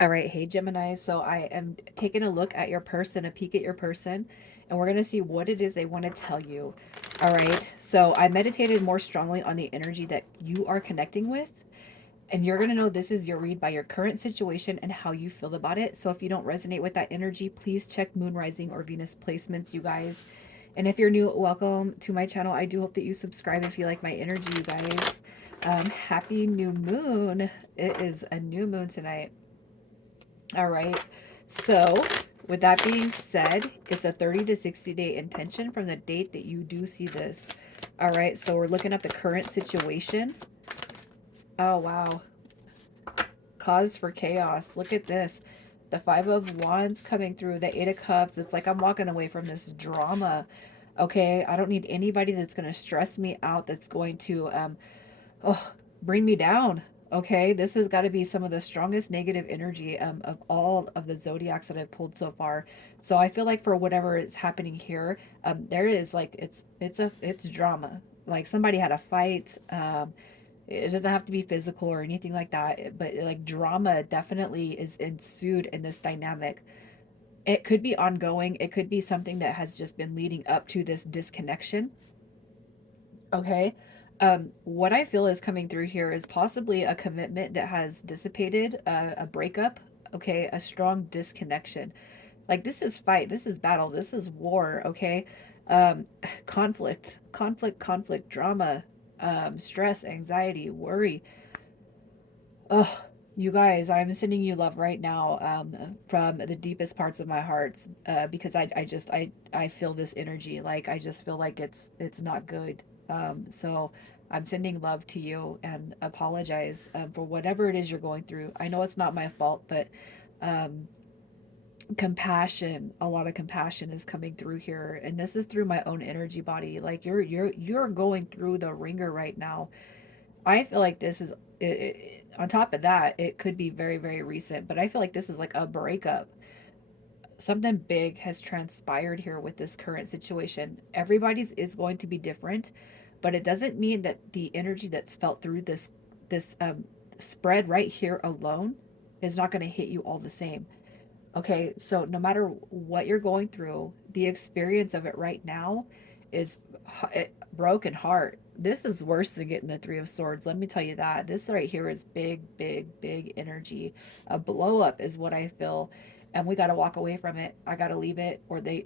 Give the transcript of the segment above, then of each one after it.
All right, hey Gemini. So I am taking a look at your person, a peek at your person, and we're going to see what it is they want to tell you. All right. So I meditated more strongly on the energy that you are connecting with, and you're going to know this is your read by your current situation and how you feel about it. So if you don't resonate with that energy, please check moon rising or Venus placements, you guys. And if you're new, welcome to my channel. I do hope that you subscribe if you like my energy, you guys. Happy new moon. It is a new moon tonight. All right. So, with that being said, it's a 30 to 60 day intention from the date that you do see this. All right. So, we're looking at the current situation. Oh, wow. Cause for chaos. Look at this. The Five of Wands coming through, the Eight of Cups. It's like I'm walking away from this drama. Okay. I don't need anybody that's going to stress me out, that's going to oh, bring me down. Okay, this has got to be some of the strongest negative energy of all of the zodiacs that I've pulled so far. So I feel like for whatever is happening here, there is like it's drama. Like somebody had a fight. It doesn't have to be physical or anything like that, but like drama definitely is ensued in this dynamic. It could be ongoing. It could be something that has just been leading up to this disconnection. Okay. What I feel is coming through here is possibly a commitment that has dissipated, a breakup, okay, a strong disconnection. Like this is fight, this is battle, this is war, okay? Um, conflict, drama, stress, anxiety, worry. Oh, you guys, I'm sending you love right now, from the deepest parts of my heart, because I feel this energy. Like I just feel like it's not good. So I'm sending love to you and apologize, for whatever it is you're going through. I know it's not my fault, but um, compassion, a lot of compassion is coming through here, and this is through my own energy body. Like you're going through the ringer right now. I feel like this is on top of that, it could be very, very recent, but I feel like this is like a breakup. Something big has transpired here with this current situation. Everybody's is going to be different, but it doesn't mean that the energy that's felt through this spread right here alone is not going to hit you all the same. Okay, so no matter what you're going through, the experience of it right now is broken heart. This is worse than getting the Three of Swords. Let me tell you that. This right here is big, big, big energy. A blow up is what I feel. And we got to walk away from it. I got to leave it, or they,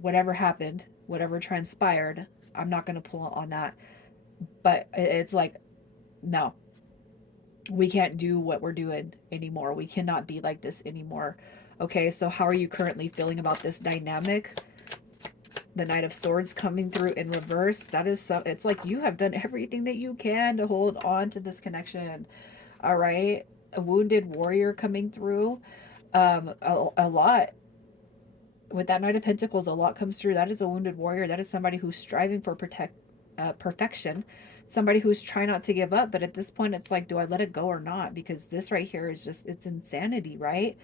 whatever happened, whatever transpired, I'm not going to pull on that. But it's like, no, we can't do what we're doing anymore. We cannot be like this anymore. Okay, so how are you currently feeling about this dynamic? The Knight of Swords coming through in reverse. That is so, it's like you have done everything that you can to hold on to this connection. All right. A wounded warrior coming through. A lot with that Knight of Pentacles, a lot comes through. That is a wounded warrior. That is somebody who's striving for perfection, somebody who's trying not to give up. But at this point, it's like, do I let it go or not? Because this right here is just, it's insanity, right?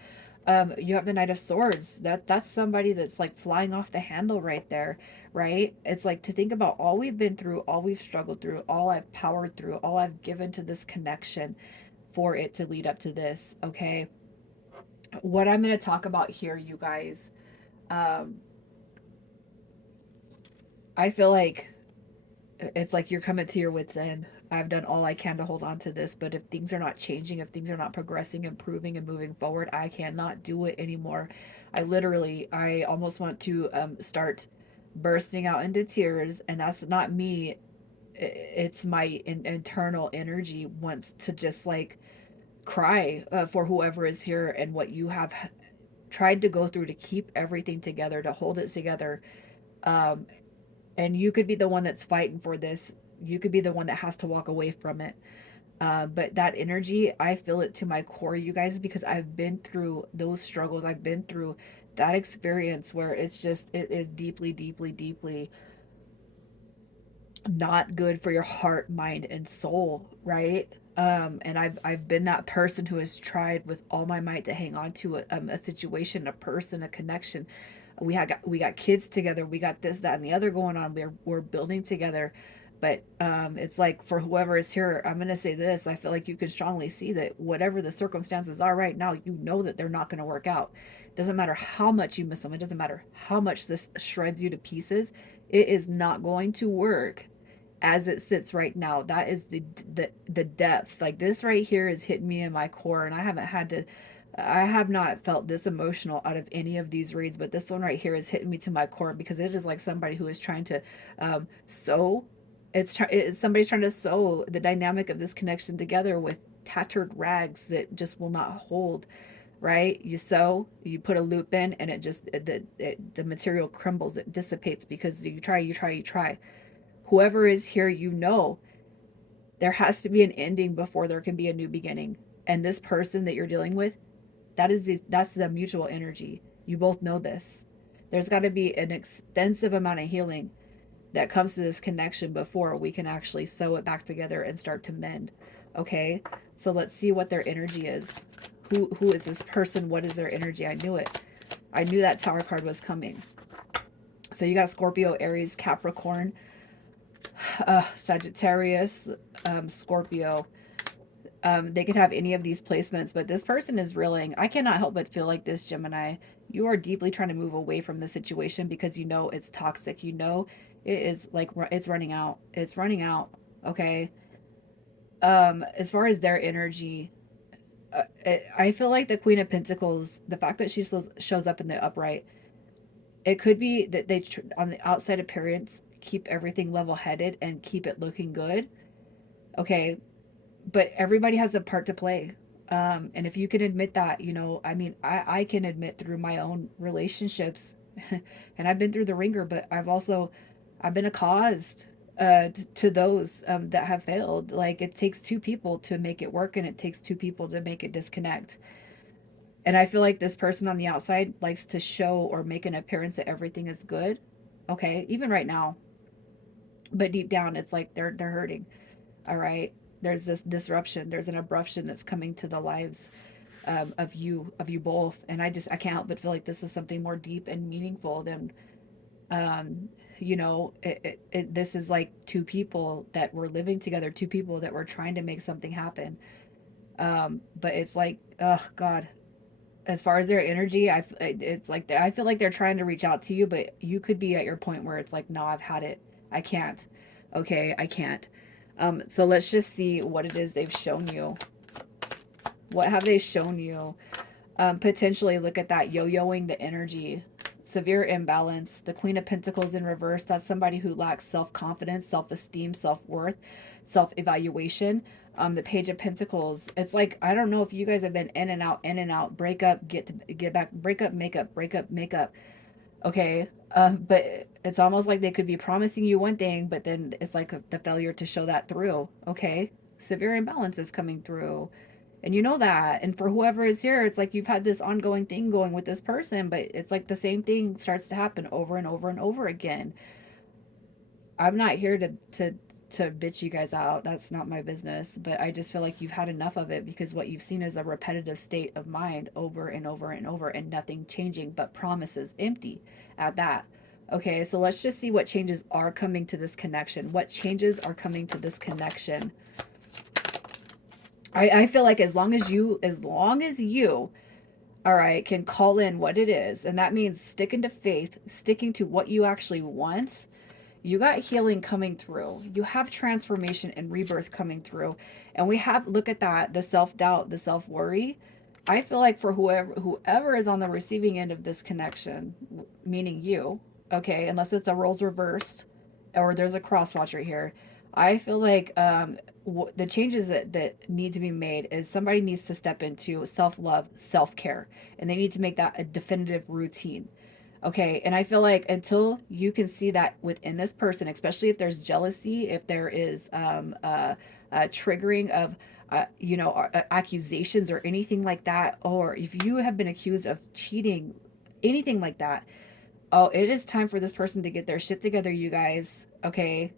You have the Knight of Swords. That's somebody that's like flying off the handle right there, right? It's like to think about all we've been through, all we've struggled through, all I've powered through, all I've given to this connection for it to lead up to this. Okay, what I'm going to talk about here, you guys. Um, I feel like it's like you're coming to your wits' end. I've done all I can to hold on to this, but if things are not changing, if things are not progressing, improving, and moving forward, I cannot do it anymore. I almost want to start bursting out into tears, and that's not me. It's my internal energy wants to just like cry, for whoever is here and what you have tried to go through to keep everything together, to hold it together. Um, and you could be the one that's fighting for this. You could be the one that has to walk away from it. But that energy, I feel it to my core, you guys, because I've been through those struggles. I've been through that experience where it is deeply, deeply, deeply not good for your heart, mind, and soul, right? And I've been that person who has tried with all my might to hang on to a situation, a person, a connection. We got kids together. We got this, that, and the other going on. We're building together. But it's like for whoever is here, I'm going to say this. I feel like you can strongly see that whatever the circumstances are right now, you know that they're not going to work out. It doesn't matter how much you miss them. It doesn't matter how much this shreds you to pieces. It is not going to work as it sits right now. That is the depth. Like this right here is hitting me in my core, and I have not felt this emotional out of any of these reads, but this one right here is hitting me to my core because it is like somebody who is trying to sew. Somebody's trying to sew the dynamic of this connection together with tattered rags that just will not hold. Right? You sew, you put a loop in, and the material crumbles. It dissipates because you try. Whoever is here, you know there has to be an ending before there can be a new beginning. And this person that you're dealing with, that's the mutual energy. You both know this. There's got to be an extensive amount of healing that comes to this connection before we can actually sew it back together and start to mend. Okay? So let's see what their energy is. Who is this person? What is their energy? I knew it. I knew that Tower card was coming. So you got Scorpio, Aries, Capricorn, Sagittarius, Scorpio. They could have any of these placements, but this person is reeling. I cannot help but feel like this, Gemini. You are deeply trying to move away from the situation because you know it's toxic. You know it is like it's running out. It's running out. Okay. As far as their energy, I feel like the Queen of Pentacles, the fact that she shows up in the upright, it could be that they on the outside appearance keep everything level headed and keep it looking good. Okay, but everybody has a part to play. And if you can admit that, you know, I mean, I can admit through my own relationships, and I've been through the ringer, but I've been a cause to those that have failed. Like it takes two people to make it work, and it takes two people to make it disconnect. And I feel like this person on the outside likes to show or make an appearance that everything is good. Okay, even right now, but deep down, it's like they're hurting. All right, there's this disruption. There's an abruption that's coming to the lives of you both, and I can't help but feel like this is something more deep and meaningful than you know this is like two people that were living together, two people that were trying to make something happen. But it's like, oh God, as far as their energy, it's like I feel like they're trying to reach out to you, but you could be at your point where it's like, no, I've had it. I can't. Okay, I can't. So let's just see what it is they've shown you. What have they shown you? Potentially look at that yo-yoing the energy. Severe imbalance. The Queen of Pentacles in reverse. That's somebody who lacks self-confidence, self-esteem, self-worth, self-evaluation. The Page of Pentacles. It's like, I don't know if you guys have been in and out, break up, get back, break up, make up, break up, make up. Okay. But it's almost like they could be promising you one thing, but then it's like the failure to show that through. Okay. Severe imbalance is coming through. And you know that. And for whoever is here, it's like you've had this ongoing thing going with this person, but it's like the same thing starts to happen over and over and over again. I'm not here to bitch you guys out. That's not my business. But I just feel like you've had enough of it because what you've seen is a repetitive state of mind over and over and over and nothing changing but promises empty at that. Okay, so let's just see what changes are coming to this connection. What changes are coming to this connection? I feel like as long as you, all right, can call in what it is, and that means sticking to faith, sticking to what you actually want, you got healing coming through. You have transformation and rebirth coming through. And we have, look at that, the self-doubt, the self-worry. I feel like for whoever is on the receiving end of this connection, meaning you, okay, unless it's a roles reversed or there's a cross watch right here, I feel like the changes that need to be made is somebody needs to step into self-love, self-care, and they need to make that a definitive routine. Okay, and I feel like until you can see that within this person, especially if there's jealousy, if there is triggering of, accusations or anything like that, or if you have been accused of cheating, anything like that, oh, it is time for this person to get their shit together, you guys. Okay,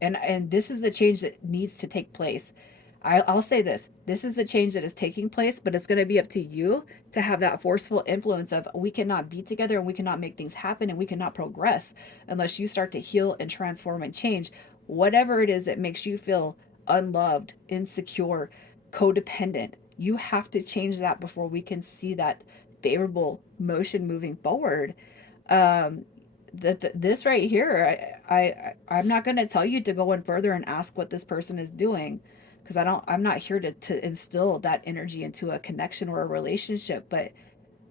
and this is the change that needs to take place. I'll say this is the change that is taking place, but it's going to be up to you to have that forceful influence of we cannot be together and we cannot make things happen and we cannot progress unless you start to heal and transform and change whatever it is that makes you feel unloved, insecure, codependent. You have to change that before we can see that favorable motion moving forward. um this right here, I'm not going to tell you to go in further and ask what this person is doing, because I'm not here to instill that energy into a connection or a relationship. But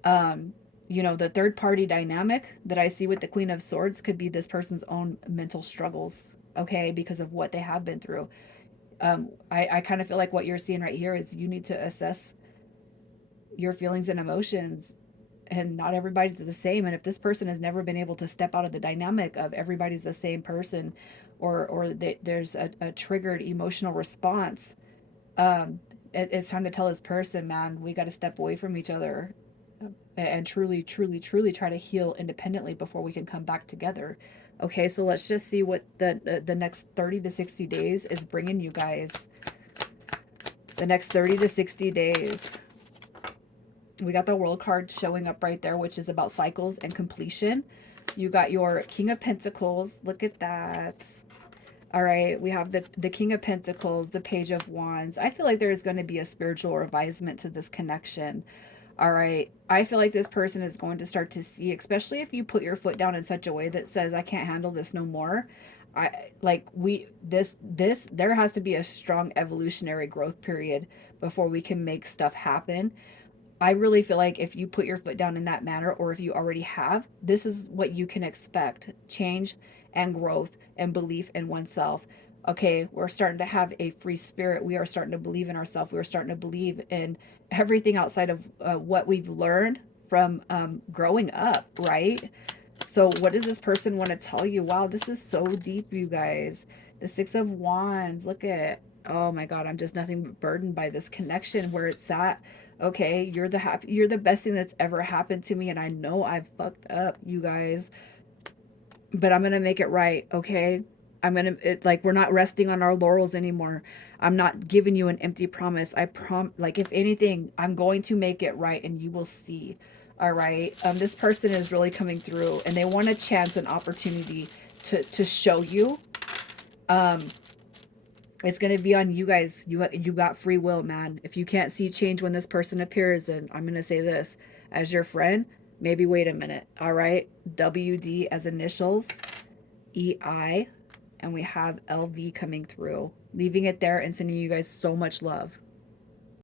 um the third party dynamic that I see with the Queen of Swords could be this person's own mental struggles, okay, because of what they have been through. I kind of feel like what you're seeing right here is you need to assess your feelings and emotions, and not everybody's the same. And if this person has never been able to step out of the dynamic of everybody's the same person, there's a triggered emotional response, it's time to tell this person, man, we got to step away from each other, and truly, truly, truly try to heal independently before we can come back together. Okay, so let's just see what the next 30 to 60 days is bringing you guys. The next 30 to 60 days. We got the World card showing up right there, which is about cycles and completion. You got your King of Pentacles. Look at that. All right, we have the King of Pentacles, the Page of Wands. I feel like there is going to be a spiritual revisement to this connection. All right, I feel like this person is going to start to see, especially if you put your foot down in such a way that says, I can't handle this no more. There has to be a strong evolutionary growth period before we can make stuff happen. I really feel like if you put your foot down in that manner, or if you already have, this is what you can expect: change and growth and belief in oneself. Okay, we're starting to have a free spirit. We are starting to believe in ourselves. We are starting to believe in everything outside of what we've learned from growing up, right? So, what does this person want to tell you? Wow, this is so deep, you guys. The Six of Wands. Look at, oh my God, I'm just nothing but burdened by this connection where it's at. Okay, you're the best thing that's ever happened to me, and I know I've fucked up, you guys, but I'm gonna make it right. Okay, we're not resting on our laurels anymore. I'm not giving you an empty promise. Like, if anything, I'm going to make it right, and you will see. All right. This person is really coming through, and they want a chance, an opportunity to show you. Um, it's going to be on you guys. You got free will, man. If you can't see change when this person appears, and I'm going to say this as your friend, maybe wait a minute. All right. WD as initials, EI, and we have LV coming through. Leaving it there and sending you guys so much love.